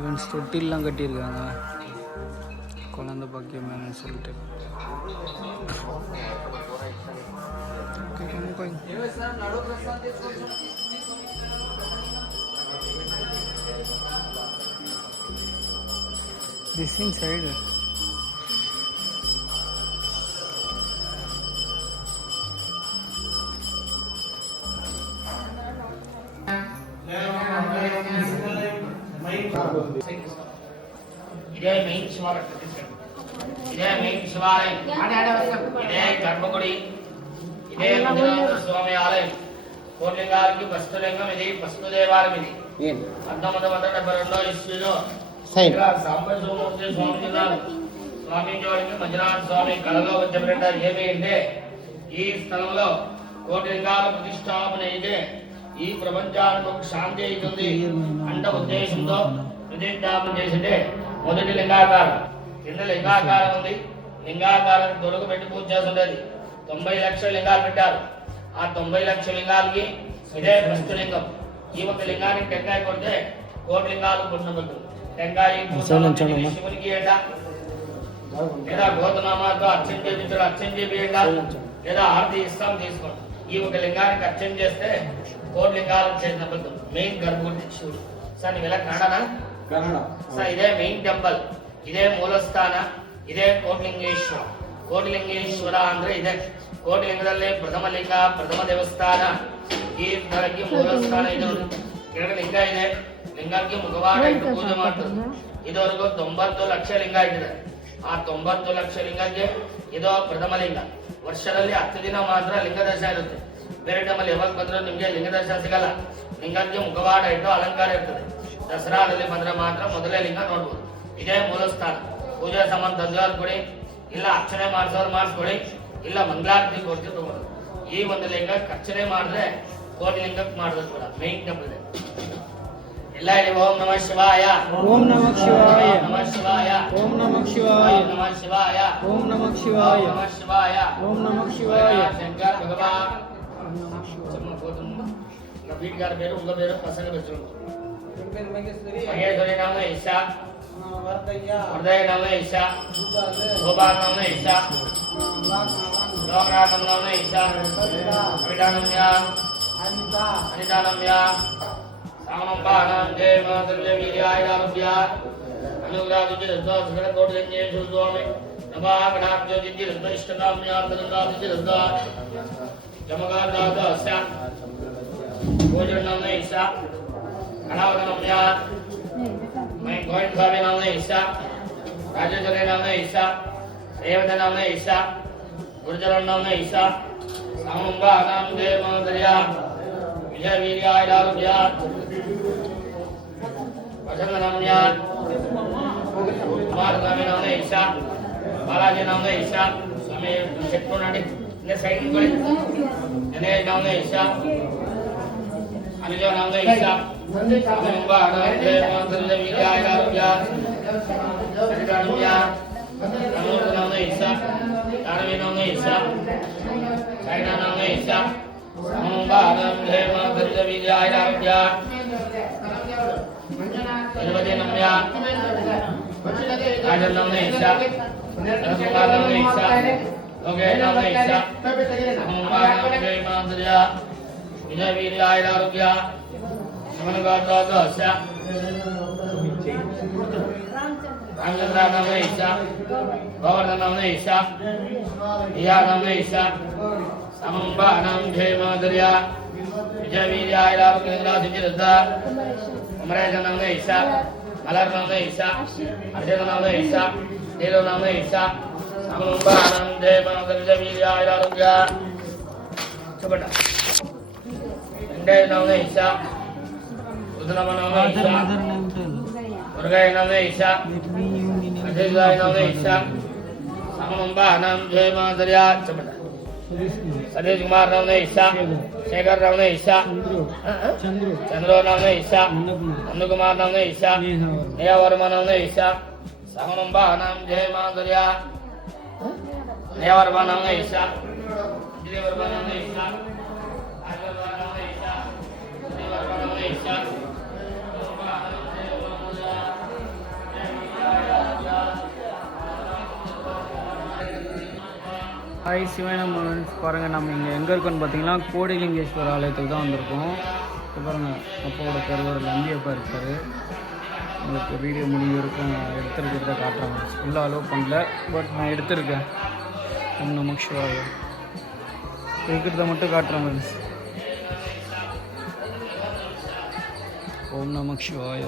Friends தொட்டிலாம் கட்டியிருக்காங்க குழந்தை பாக்கியம்னு சொல்லிட்டு. This inside. ఇదే మెయిన్ శివాలయం, ఇదే మెయిన్ శివాలయం, ఇదే గర్భగుడి, ఇదే మంజునాథ స్వామి ఆలయం. కోట్లింగాలకి పస్తులింగం ఇది, పస్తు దేవాలయం ఇది. 1972 ఇస్వీలో సాంబశివమూర్తి స్వామి స్వామి జోడికి మంజునాథ స్వామి కళలో వచ్చేటప్పుడు ఏమి అంటే ఈ స్థలంలో కోటిలింగాల ప్రతిష్టాపన అయితే ఈ ప్రపంచానికి ఒక శాంతి అవుతుంది అంట ఉద్దేశంతో ప్రతిష్టాపన చేసిందే మొదటి లింగాకారం. కింద లింగాకారం ఉంది, లింగాకారం దొడుగు పెట్టి పూజ చేస్తుండేది. 90 లక్షల లింగాలు పెట్టారు. ఆ 90 లక్షల లింగాలకి ఇదే ఫస్ట్ లింగం. ఈ ఒక లింగానికి టెంకాయ కొడితే కోటి లింగాలు కొట్టినప్పుడు టెంకాయ శివునికి ఏట లేదా గోతనామాతో అర్చన చేయించడం, అర్చన చేపియంగా లేదా ఆరతి ఇస్తాం తీసుకోండి. ఈ ఒక లింగానికి అర్చన చేస్తే కోటి లింగాలకు చేసినప్పుడు మెయిన్ గర్భగుడి శివుడు. సార్ నీవు ఎలా కన్నడనా? సార్ ఇదే మెయిన్ టెంపల్, ఇదే ಮೂಲಸ್ಥಾನ, ಇದೇ ಕೋಟಿಲಿಂಗೇಶ್ವರ. ಕೋಟಿಲಿಂಗೇಶ್ವರ ಅಂದ್ರೆ ಇದೆ ಕೋಟಿಲಿಂಗದಲ್ಲೇ ಪ್ರಥಮ ಲಿಂಗ, ಪ್ರಥಮ ದೇವಸ್ಥಾನ. ಈ ಸ್ಥಳಕ್ಕೆ ಮೂಲಸ್ಥಾನ ಇದು. ಕೆಳಗೆ ಲಿಂಗ ಇದೆ, ಲಿಂಗಕ್ಕೆ ಮುಖವಾಡ ಇಟ್ಟು ಪೂಜೆ ಮಾಡ್ತಾರೆ. ಇದುವರೆಗೂ 90 ಲಕ್ಷ ಲಿಂಗ ಇಟ್ಟಿದೆ. ಆ 90 ಲಕ್ಷ ಲಿಂಗಕ್ಕೆ ಇದು ಪ್ರಥಮ ಲಿಂಗ. ವರ್ಷದಲ್ಲಿ 10 ದಿನ ಮಾತ್ರ ಲಿಂಗ ದರ್ಶನ ಇರುತ್ತೆ. ಬೇರೆ ಟೈಮಲ್ಲಿ ಯಾವಾಗ ಬಂದರೂ ನಿಮಗೆ ಲಿಂಗ ದರ್ಶನ ಸಿಗಲ್ಲ. ಲಿಂಗಕ್ಕೆ ಮುಖವಾಡ ಇಟ್ಟು ಅಲಂಕಾರ ಇರ್ತದೆ. ದಸರಾದಲ್ಲಿ ಬಂದ್ರೆ ಮಾತ್ರ ಮೊದಲೇ ಲಿಂಗ ನೋಡ್ಬೋದು. ಇದೇ ಮೂಲಸ್ಥಾನ. ಪೂಜಾ ಸಾಮಾನು ತಂದವ್ರು ಕೊಡಿ, ಇಲ್ಲ ಅರ್ಚನೆ ಮಾಡಿಸೋರು ಮಾಡಿಸ್ಕೊಡಿ, ಇಲ್ಲ ಮಂಗಳಾರತಿ ಕೊಡ್ತೀವಿ ತಗೊಳ್ಳೋದು. ಈ ಒಂದು ಲಿಂಗ ಅರ್ಚನೆ ಮಾಡಿದ್ರೆ ಕೋಟಿ ಲಿಂಗಕ್ಕೆ ಮಾಡೋದು ಕೂಡ ಮೇನ್ ಟೆಂಪಲ್ ಇದೆ. ಎಲ್ಲ ಹೇಳಿ ಓಂ ನಮಃ ಶಿವಾಯ, ಓಂ ನಮಃ ಶಿವಾಯ, ನಮಃ ಶಿವಾಯ, ಓಂ ನಮಃ ಶಿವಾಯ, ನಮಃ ಶಿವಾಯ, ಓಂ ನಮಃ ಶಿವಾಯ, ನಮಃ ಶಿವಾಯ, ಓಂ ನಮಃ ಶಿವಾಯ. శంకర్ భగవాన్ వీటిగారి పేరు ఉంగ పేరు పసంగ పెంచుడు. మహేశ్వరి నామ ఈశా, వరదయ్య నామ ఈశా, గోపాల్ నామ ఈశా, లోకనాథం నామ ఈశా, అభిడానమ్య అనిదానమ్య సామనంబాణం జయ మాతృ వీర్యాయ అనుగ్రహించి కోటి స్వామి నవాకటాబ్జోజిద్ది ఇష్టకామ్యార్థంగాదిద్ది జమగాదాస్య భోజనం ఈశా कलावतनम्या मैं गोविंद स्वामी नाम ने ईशा राजेश्वरी नाम ने ईशा रेवती नाम ने ईशा गुरुचरण नाम ने ईशा सामुंबा नाम देव दरिया विजय वीर्याय दारुया वसंत नाम्या कुमार स्वामी नाम ने ईशा बालाजी नाम ने ईशा स्वामी शेट्टोनाडी ने साइड में दिनेश नाम ने ईशा अनुज नाम ने ईशा सामुंबा नाम देव दरिया विजय वीर्याय दारुया अनूर नाम ने ईशा तारवी नाम ने ईशा चाइना नाम ने ईशा सामुंबा नाम देव दरिया विजय दारुया तिरुपति नम्या राजन नाम ने ईशा रसकुमार नाम ने ईशा लोकेश नाम ने ईशा सामुंबा नाम देव दरिया विजय वीर्याय दारुया समनुगात्वास्य रामचंद्र नाम ने ईशा गोवर्धन नाम ने ईशा दिया नाम ने ईशा सामुंबा नाम देव दरिया विजय वीर्याय दारुया उमरेश नाम ने ईशा मलर नाम ने ईशा अर्जुन नाम ने ईशा नीलो नाम ने ईशा सामुंबा नाम देव दरिया वीर्याय दारुया चुपटा इंडेश नाम ने ईशा उदनम नाम ने ईशा मुर्गाय नाम ने ईशा अजयजाय नाम ने ईशा सामुंबा नाम देव दरिया चुपटा सतीश कुमार नाम ने ईशा शेखर नाम ने ईशा चंद्रो नाम ने ईशा नंद कुमार नाम ने ईशा नेहा वर्मा नाम ने ईशा सामुंबा नाम जय मां दरिया नेहा वर्मा नाम ने ईशा विजय वर्मा नाम ने ईशा आज वर्मा नाम ने ईशा विजय वर्मा नाम ने ईशा ஹாய் சிவனம் பாருங்கள், நம்ம இங்கே எங்கே இருக்கோன்னு பார்த்தீங்கன்னா கோடிலிங்கேஸ்வரர் ஆலயத்துக்கு தான் வந்திருக்கோம். இப்போ பாருங்கள், அப்பாவோட கருவறையில் நந்தியப்பா இருக்கார். உங்களுக்கு வீடியோ முடிவு இருக்கும், நான் எடுத்துருக்கிறத காட்டுறேன். ஃபுல்லாக அலோவ் பண்ணல, பட் நான் எடுத்திருக்கேன். ஓம் நம சிவாய இருக்கிறத மட்டும் காட்டுறேன் ஃப்ரெண்ட்ஸ். ஓம் நம சிவாய.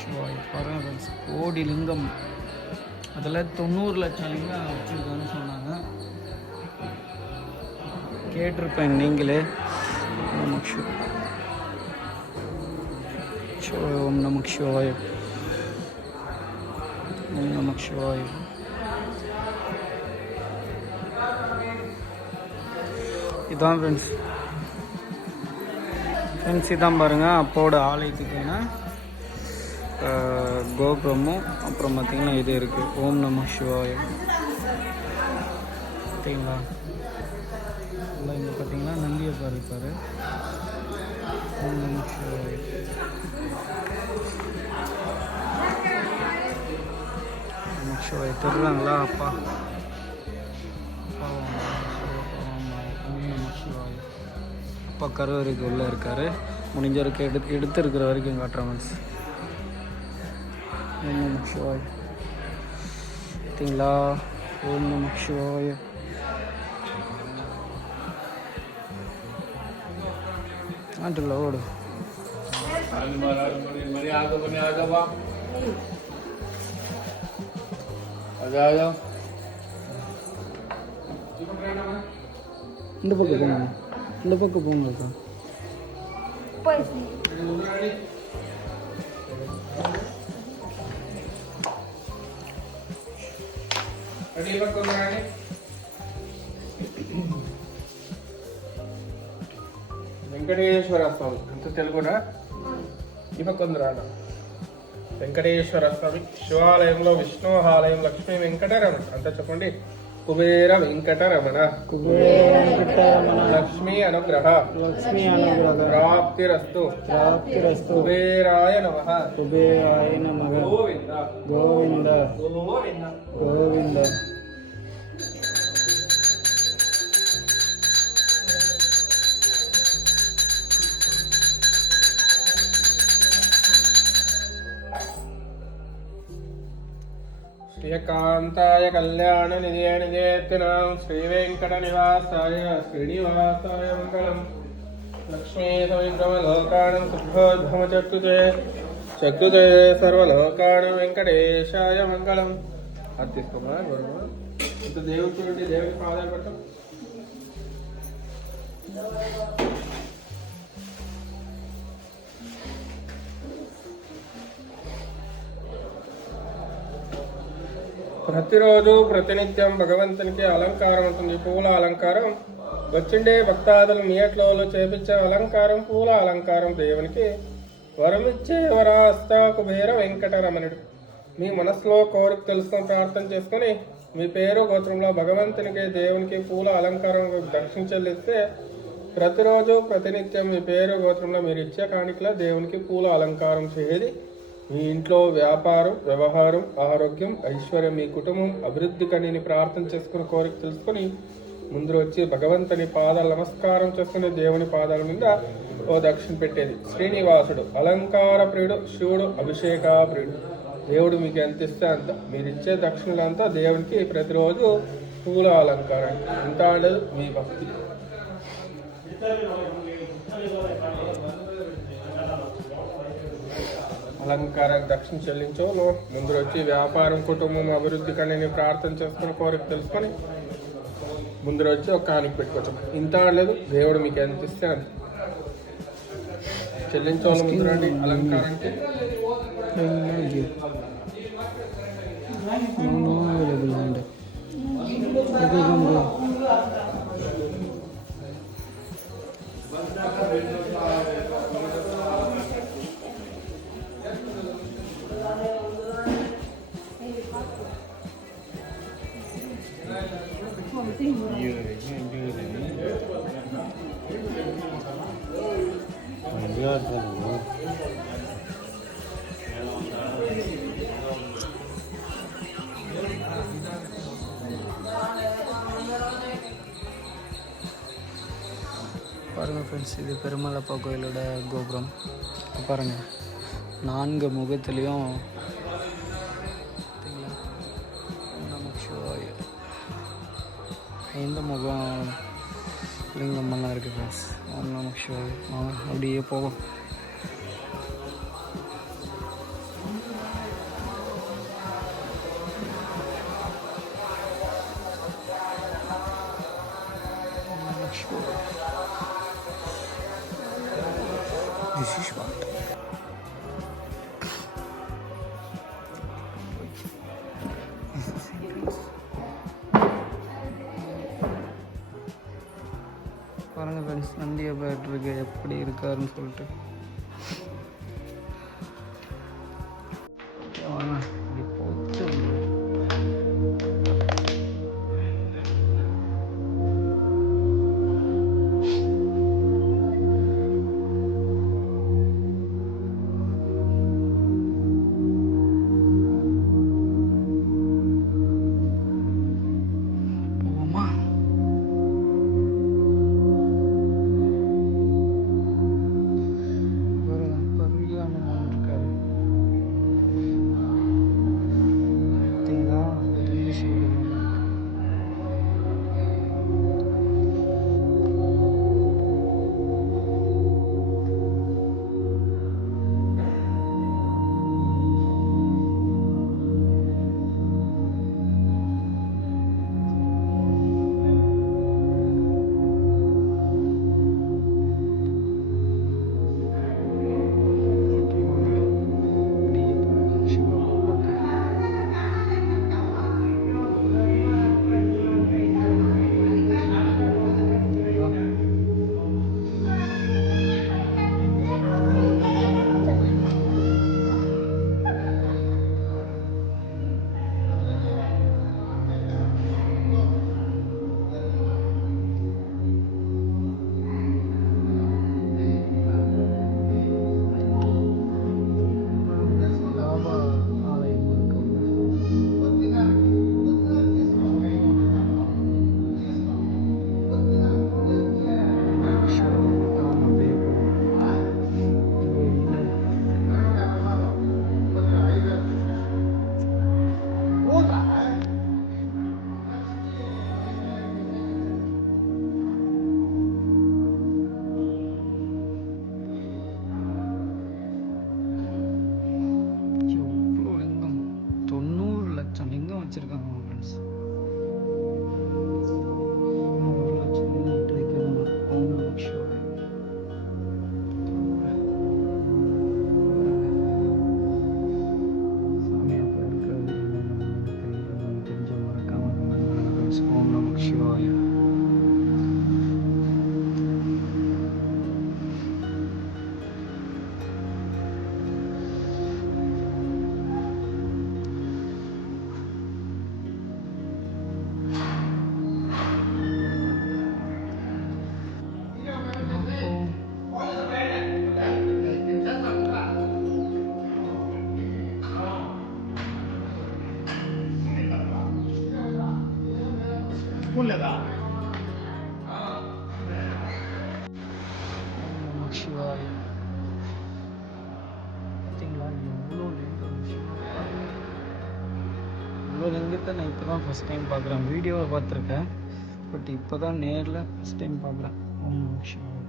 சிவாய் பாருங்கள் ஃப்ரெண்ட்ஸ், கோடி லிங்கம், அதில் 90 லட்சம் லிங்கம் வச்சுருக்கான்னு சொன்னாங்க. கேட்டிருப்பேன் நீங்களே. ஓம் நம சிவாய, ஓம் நம சிவாய. இதான் ஃப்ரெண்ட்ஸ் இதான் பாருங்கள் அப்பாவோட ஆலயத்துக்கான கோபுரமும். அப்புறம் பார்த்திங்கன்னா இது இருக்குது, ஓம் நம சிவாய. பார்த்தீங்களா, இல்லை இங்கே பார்த்தீங்கன்னா நந்தியப்பா இருப்பார். ஓம் நம சிவாய. நம சிவாய தெரியுறாங்களா அப்பா? ஓம் நம சிவாய. அப்பா கருவறைக்கு உள்ளே இருக்கார். முடிஞ்ச வரைக்கும் எடுத்துருக்கிற வரைக்கும் காட்டுறாங்க. ஓம் நம சிவாய. பார்த்தீங்களா, ஓம் நம சிவாய. ஆண்டுல ஓடு. இந்த பக்கம் போங்க, இந்த பக்கம் போங்கக்கா. వెంకటేశ్వర స్వామి అంత తెలుగునా? ఈ పక్క రానా? వెంకటేశ్వర స్వామి శివాలయంలో విష్ణు ఆలయం లక్ష్మీ వెంకటరమణ అంత చెప్పండి. కుబేర వెంకటరమణ, కుబేర వెంకటరమణ, లక్ష్మీ అనుగ్రహ, లక్ష్మీ అనుగ్రహ, ప్రాప్తిరస్తు, ప్రాప్తిరస్తు, కుబేరాయ నమః, కుబేరాయ నమః, గోవింద గోవింద గోవింద గోవింద. శ్రీ ఏకాంతాయ కళ్యాణ నిధియ నిధేత్తినాం శ్రీవేంకటనివాసాయ శ్రీనివాసాయ మంగళం లక్ష్మీ సవిద్రమలోకానం శుద్ధోద్భమచక్రుతే చక్రుతే సర్వలోకానం వెంకటేశాయ మంగళం. అది తీసుకోమా ఇంత దేవుడు చూడండి, దేవుడికి పాదాలు పెట్టం. ప్రతిరోజు ప్రతినిత్యం భగవంతునికి అలంకారం ఉంటుంది, పూల అలంకారం. వచ్చిండే భక్తాదులు మీట్లో చేపించే అలంకారం పూల అలంకారం. దేవునికి వరమిచ్చే వరాస్త కుబేర వెంకటరమణుడు. మీ మనసులో కోరిక తెలుసుకొని ప్రార్థన చేసుకొని మీ పేరు గోత్రంలో భగవంతునికి దేవునికి పూల అలంకారం దర్శనం చెల్లిస్తే ప్రతిరోజు ప్రతినిత్యం మీ పేరు గోత్రంలో మీరు ఇచ్చే కాணிకలో దేవునికి పూల అలంకారం చేసేది. మీ ఇంట్లో వ్యాపారం, వ్యవహారం, ఆరోగ్యం, ఐశ్వర్యం, మీ కుటుంబం అభివృద్ధి కని ప్రార్థన చేసుకుని కోరిక తెలుసుకొని ముందు వచ్చి భగవంతుని పాదాలు నమస్కారం చేసుకుని దేవుని పాదాల మీద ఓ దక్షిణ పెట్టేది. శ్రీనివాసుడు అలంకార ప్రియుడు, శివుడు అభిషేక ప్రియుడు. దేవుడు మీకు ఎంత ఇస్తే అంత, మీరు ఇచ్చే దక్షిణలంతా దేవునికి ప్రతిరోజు పూల అలంకారం. ఎంత ఉండదు మీ భక్తి. అలంకార దక్షిణ చెల్లించో ముందు వచ్చి వ్యాపారం, కుటుంబం అభివృద్ధి కానీ ప్రార్థన చేసుకుని కోరిక తెలుసుకొని ముందు వచ్చి ఒక కానికి పెట్టుకోవచ్చు. ఇంత లేదు దేవుడు మీకు ఎంత ఇస్తే అంత చెల్లించవాలి. ముందు రండి అలంకారానికి. பாருங்கள் ஃப்ரெண்ட்ஸ், இது பெருமலப்பா கோயிலோட கோபுரம். பாருங்கள், 4 முகத்துலேயும் பார்த்தீங்களா நமச்சிவாய 5 முகம் லிங்கமெல்லாம் இருக்குது ஃப்ரெண்ட்ஸ். நமச்சிவாய அப்படியே போகும். This is what. பாருங்க ஃப்ரெண்ட்ஸ், நந்தியை பாட்டுருக்கு எப்படி இருக்காருன்னு சொல்லிட்டு. लगा। சிவாய். பார்த்தீங்களா எவ்வளோ லிங்கம், இவ்வளோ லிங்கத்தை நான் இப்போ தான் ஃபஸ்ட் டைம் பார்க்குறேன். வீடியோவை பார்த்துருக்கேன், பட் இப்போ தான் நேரில் ஃபஸ்ட் டைம் பார்க்குறேன். ஓம் நம சிவாய்.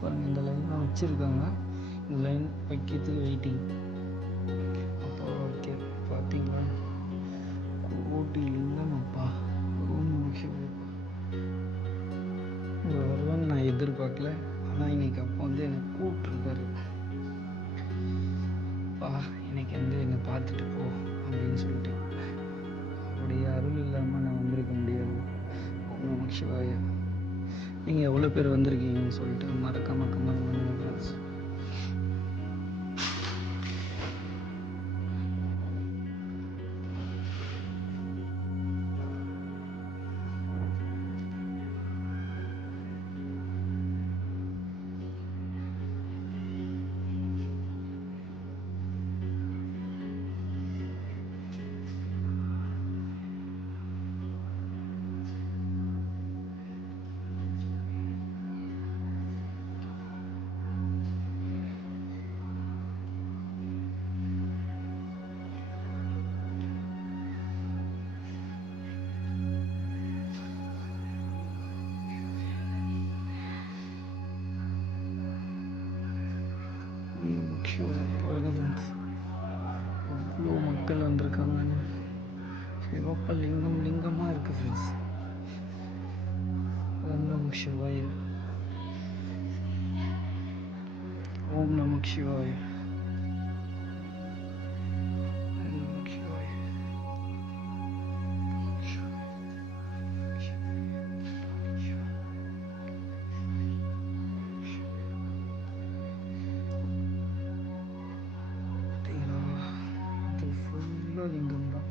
பாருங்கள், இந்த லைன்லாம் வச்சுருக்காங்க, இந்த லைன் வைக்கிறதுக்கு வெயிட்டிங். அப்போ ஓகே, பார்த்தீங்களா கோட்டி லிங்கம் அப்பா. ஓம் நம சிவாய். வருவாங்க நான் எதிர்பார்க்கல, ஆனால் இன்னைக்கு அப்போ வந்து என்னை கூப்பிட்ருக்காரு. பா இன்னைக்கு வந்து என்னை பார்த்துட்டு போ அப்படின்னு சொல்லிட்டு. அவருடைய அருள் இல்லாமல் நான் வந்திருக்க முடியாது. ஓம் நம சிவாய. நீங்கள் எவ்வளோ பேர் வந்திருக்கீங்கன்னு சொல்லிட்டு மறக்காம கமெண்ட் பண்ணுங்க ஃப்ரெண்ட்ஸ். அவ்வளோ மக்கள் வந்திருக்காங்க. சிவப்பா லிங்கம் லிங்கமாக இருக்குது ஃப்ரெண்ட்ஸ். ஓம் நம சிவாய. ஓம் நம சிவாய. லிங்கம் தான்.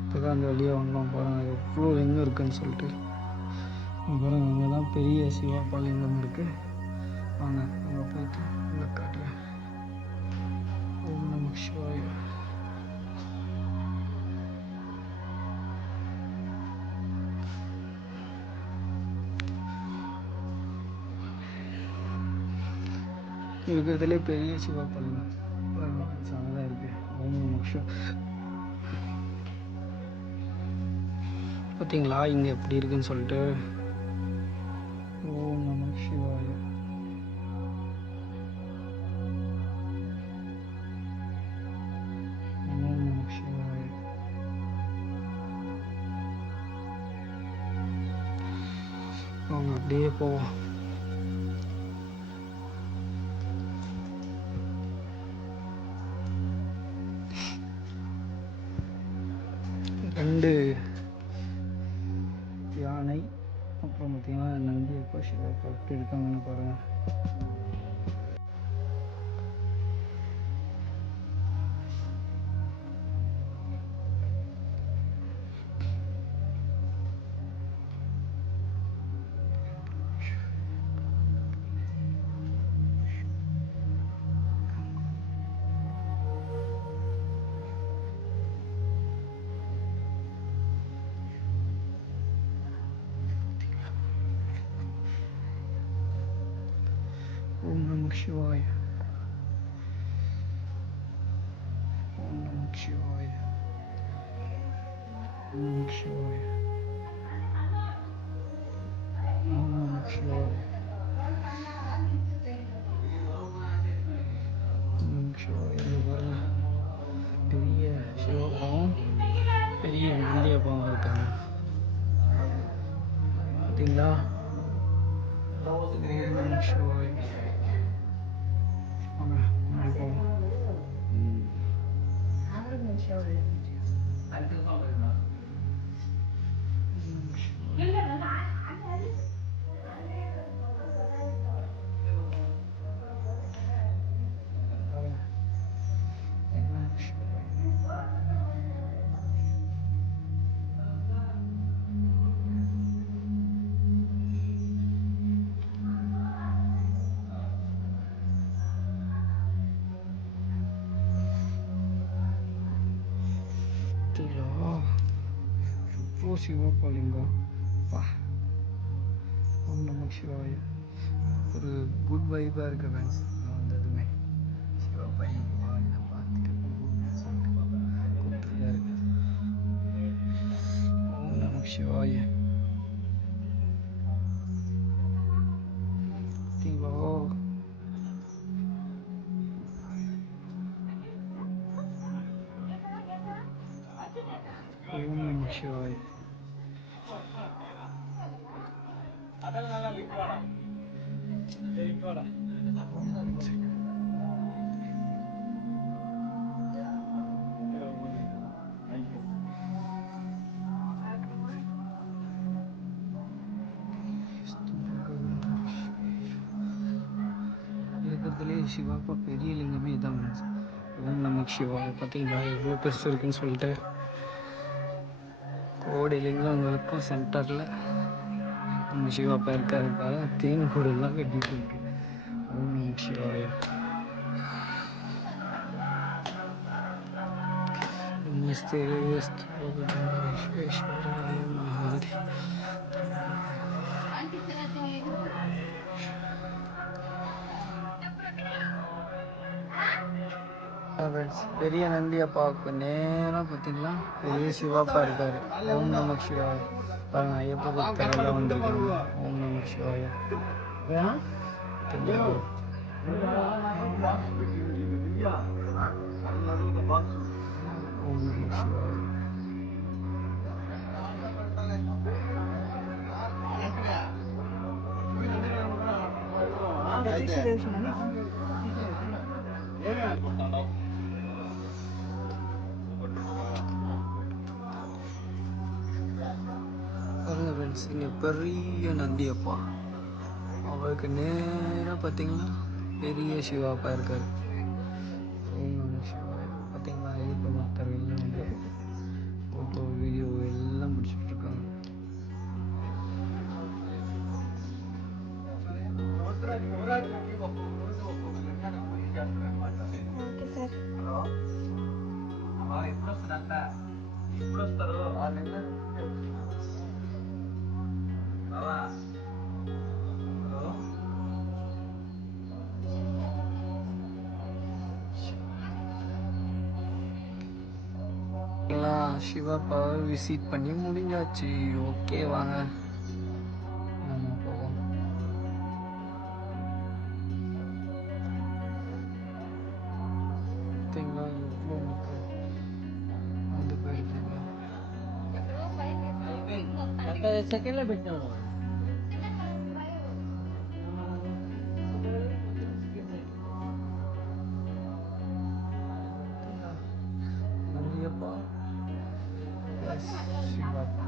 இப்போதான் அந்த வழியாக வந்தோம். பாருங்கள் எவ்வளோ லிங்கம் இருக்குன்னு சொல்லிட்டு. பாருங்கள் அங்கே தான் பெரிய சிவப்பா லிங்கம் இருக்குது. வாங்க அங்கே போயிட்டு உங்களை காட்டுறேன். ஓம் நம சிவாய. இருக்கிறதுலே பெரிய சிவப்பலிங்கம் தான் இருக்கு. ஓம் நம சிவாய. பார்த்தீங்களா இங்கே எப்படி இருக்குன்னு சொல்லிட்டு. ஓம் நம சிவாய. ஓம் நம சிவாய. அவங்க அப்படியே போவோம். ரெண்டு யானை, அப்புறம் பார்த்தீங்கன்னா நந்தி எப்போ சிவப்பா எப்படி இருக்காங்கன்னு பாருங்கள். ஓம் நம சிவாய. ஓம் நம சிவாய. ஓம் நம சிவாய. ஓம் நம சிவாய. ஓம் சிவாய. இங்க பாருங்க, பெரிய சிவப்பாவும் பெரிய நந்தியப்பாவும் இருக்காங்க. பார்த்தீங்களா? ஓம் நம சிவாய. பார்த்தீங்களா எவ்வளோ சிவப்பா லிங்கம் வா ஓம் நம சிவாய. ஒரு குட் வைப்பாக இருக்குது ஃப்ரெண்ட்ஸ் வந்ததுமே. சிவப்பை பார்த்துட்டு கூப்பிட்டுருக்காரு. ஓம் நம சிவாய. பார்த்தீங்களா ஓம் நம சிவாய. இருக்கிறதுலே சிவாப்பா பெரிய லிங்கமே இதான். ஓம் நம சிவாய. பார்த்தீங்களா எவ்வளோ பெருசு இருக்குன்னு சொல்லிட்டு. கோடி லிங்கம் அங்கே இருக்கும் சென்டரில். நம்ம சிவாப்பா இருக்காருக்காக தேன் கூடெல்லாம் கட்டிட்டு இருக்கு. ஓம் நம சிவாய. நமஸ்தே அஸ்து விஸ்வேஸ்வராய மகாரி. பெரிய நந்தியப்பாவுக்கு நேராக பார்த்தீங்கன்னா பெரிய சிவாப்பா இருக்காரு. ஓம் நம சிவாய. பாருங்க ஐயப்ப பக்தரெல்லாம் வந்துருக்காங்க. ஓம் நம சிவாய. ஓம் நம சிவாய. பாருங்க ஃப்ரெண்ட்ஸ், இங்கே பெரிய நந்தியப்பா, அவருக்கு நேராக பார்த்தீங்கன்னா பெரிய சிவாப்பா இருக்கார். ஓம் நம சிவாய. பார்த்தீங்களா ஐயப்ப பக்தர்கள் வந்து ஃபோட்டோ வீடியோ எல்லாம் முடிச்சுட்டு இருக்காங்க. சிவாப்பாவை விசிட் பண்ணி முடிஞ்சாச்சு. ஓகே வாங்க நம்ம போவோம். பார்த்தீங்களா எவ்வளோ மக்கள் வந்து போயிருக்காங்க. செகண்டில் போயிட்டோம். நந்தியப்பா சிவாப்பா,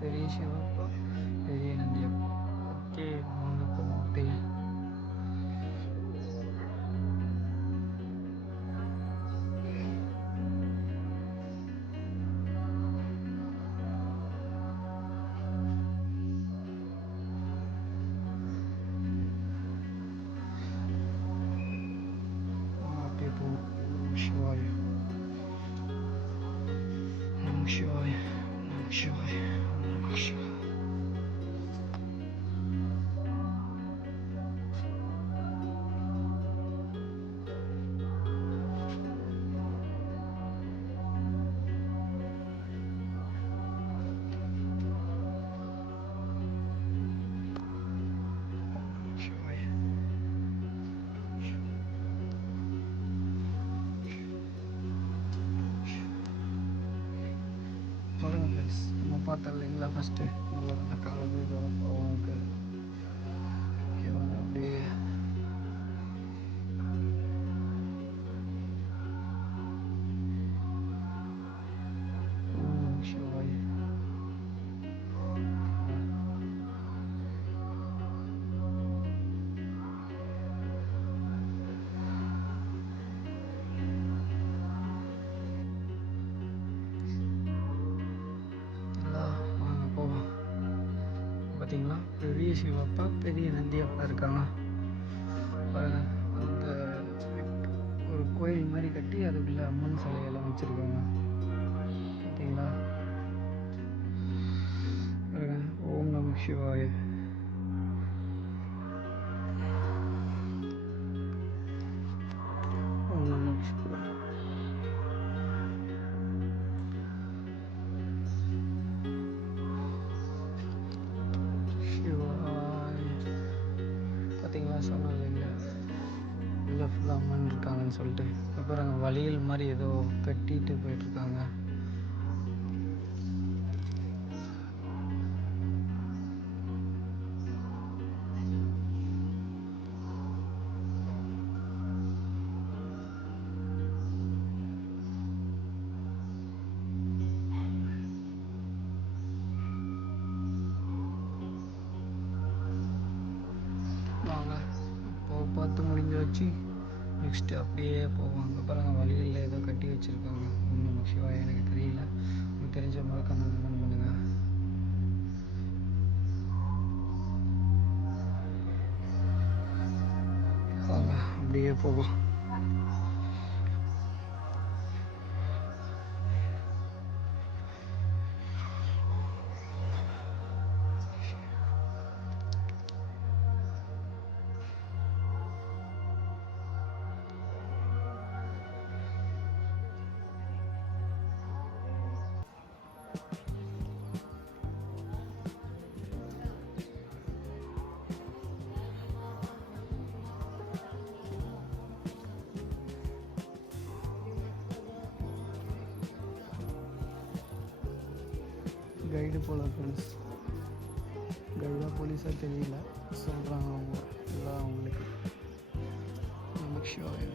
பெரிய சிவாப்பா, பெரிய நந்தியப்பா. ஓகே வாங்க போவோம். அப்படியே போவோம். சிவாய நம சிவாய நம சிவாய நம சிவாய. பாருங்க நம்ம பார்த்தோம் இல்லைங்களா ஃபஸ்ட்டு அந்த காலத்தில் அவங்களுக்கு அப்படியே சிவாய். பார்த்தீங்களா பெரிய சிவப்பா, பெரிய நந்தியப்பா இருக்காங்க. அந்த ஒரு கோயில் மாதிரி கட்டி அதுக்குள்ள அம்மன் சிலையெல்லாம் வச்சுருக்காங்க. சிவாய. ஓம் நம சிவாய. பார்த்தீங்களா, சொன்னாங்க இல்லை இல்லை ஃபுல்லாக அம்மன் இருக்காங்கன்னு சொல்லிட்டு. அப்புறம் வழியில் மாதிரி ஏதோ கட்டிட்டு போயிட்டுருக்காங்க. வாங்க இப்போ பார்த்து முடிஞ்சாச்சு. நெக்ஸ்ட்டு அப்படியே போவாங்க. பாருங்க வழியில் ஏதோ கட்டி வச்சுருக்காங்க. ஒன்றும் சிவாய் எனக்கு தெரியல. உங்களுக்கு தெரிஞ்ச மறக்காம கமெண்ட் பண்ணுங்க. வாங்க அப்படியே போவோம். கைடு போல ஃப்ரெண்ட்ஸ். கைடாக போலீஸாக தெரியல, சொல்கிறாங்க அவங்க எல்லாம் அவங்களுக்கு. நமக்கு சிவாய.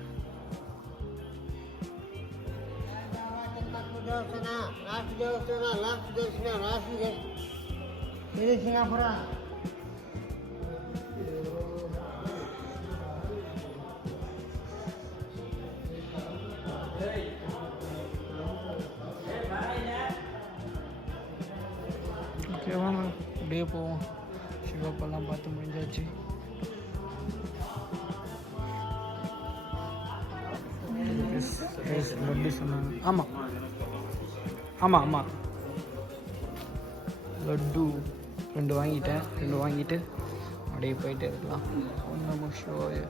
ஓகே வாங்க அப்படியே போவோம். சிவப்பெல்லாம் பார்த்து முடிஞ்சாச்சு. லட்டு சொன்னாங்க. ஆமாம் ஆமாம் ஆமாம், லட்டு 2 வாங்கிட்டேன். 2 வாங்கிட்டு அப்படியே போயிட்டே இருக்கலாம். ஒன்று நம்ம ஷோய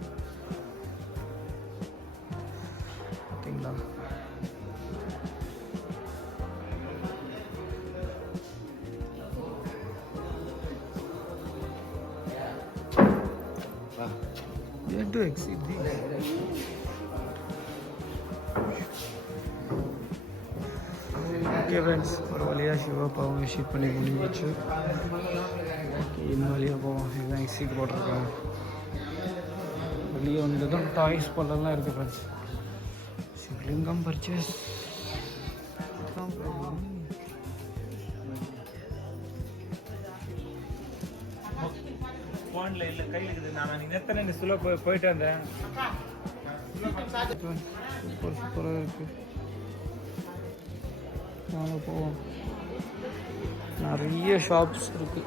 பார்த்தீங்களா. You have to exit this. Okay friends, ஒரு வழியாக சிவப்பாவும் விசிட் பண்ணி முடிஞ்சிச்சு. இன்னும் வழியாக போவோம். இதுதான் எக்ஸிட் போட்டிருக்காங்க. வெளியே வந்ததும் டாய்ஸ் போலலாம் இருக்குது ஃப்ரெண்ட்ஸ். சிவலிங்கம் பர்ச்சேஸ் ஃபோனில் இல்லை, கையில் இருக்குது. நான் நேரத்தில் இந்த சுலோ போயிட்டு வந்தேன். சூப்பர் சூப்பராக இருக்குது. வாங்க போவோம். நிறைய ஷாப்ஸ் இருக்குது.